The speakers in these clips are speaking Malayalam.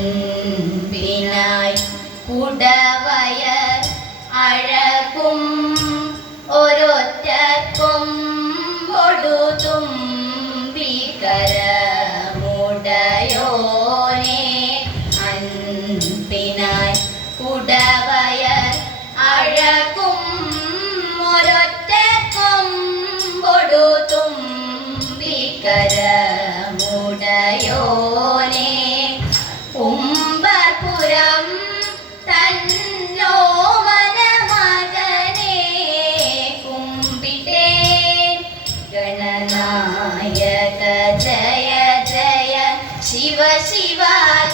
അൻപിനായി കുടവയർ അഴകും ഒരൊറ്റ കൊമ്പൊടു തുമ്പിക്കരമുടയോനെ അൻപിനായി കുടവയർ ഗണനായക ജയ ജയ. ശിവ ശിവ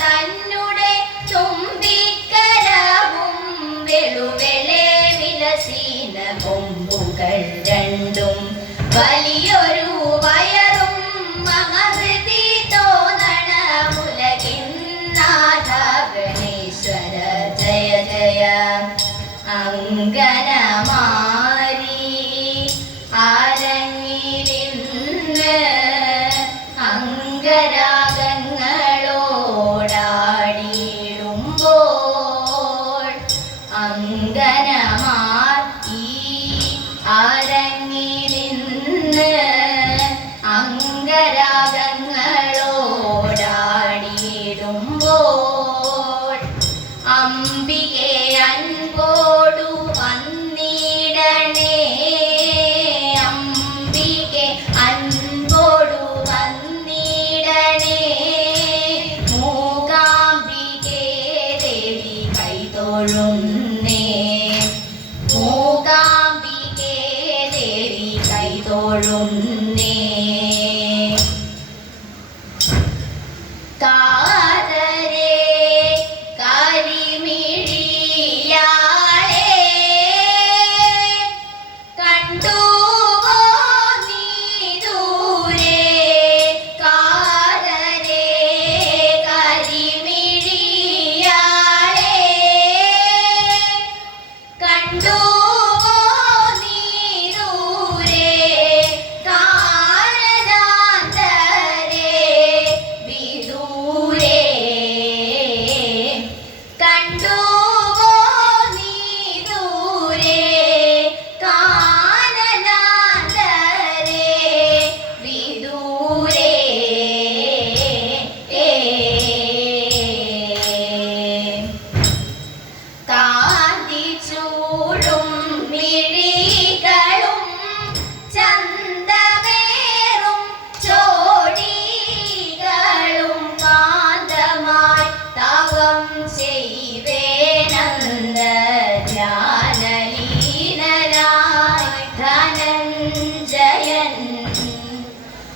തന്നെ ചുംബിക്കരവും. വെളുവെളെ വിലസീന കൊമ്പുകൾ രണ്ടും. വലിയൊരു വയറും മമഹൃതി തോന്നണ മുലകിന്നാഥ ഗണേശ്വര ജയ ജയ. അങ്കനമാരി കൈതൊഴുന്നേ മൂകാംബികെ ദേവി കൈതൊഴുന്നേ കാതരേ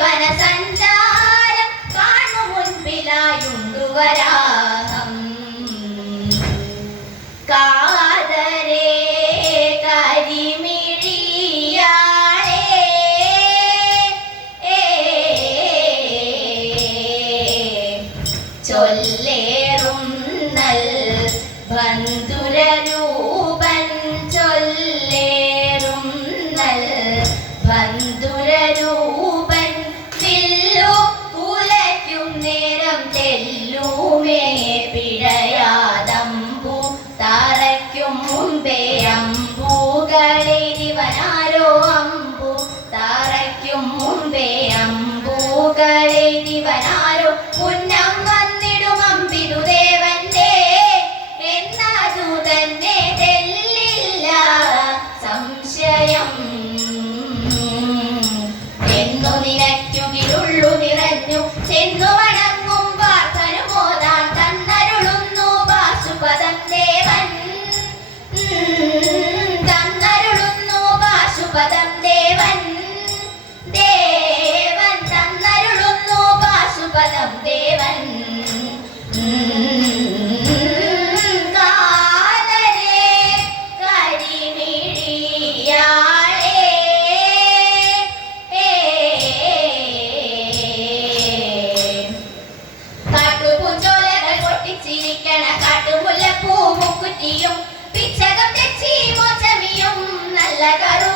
വനസഞ്ചാരം കാണു മുൻപിലായുണ്ടു വരാഹം. കാതരേ കരിമിഴിയാളേ ചൊല്ലേറും നൽ ബന്ധുരരൂ മക്കളെ നിവനാരോ പുന്ന ശക്തിയും പിച്ചകം തെച്ചി മോചമിയും നല്ല കരു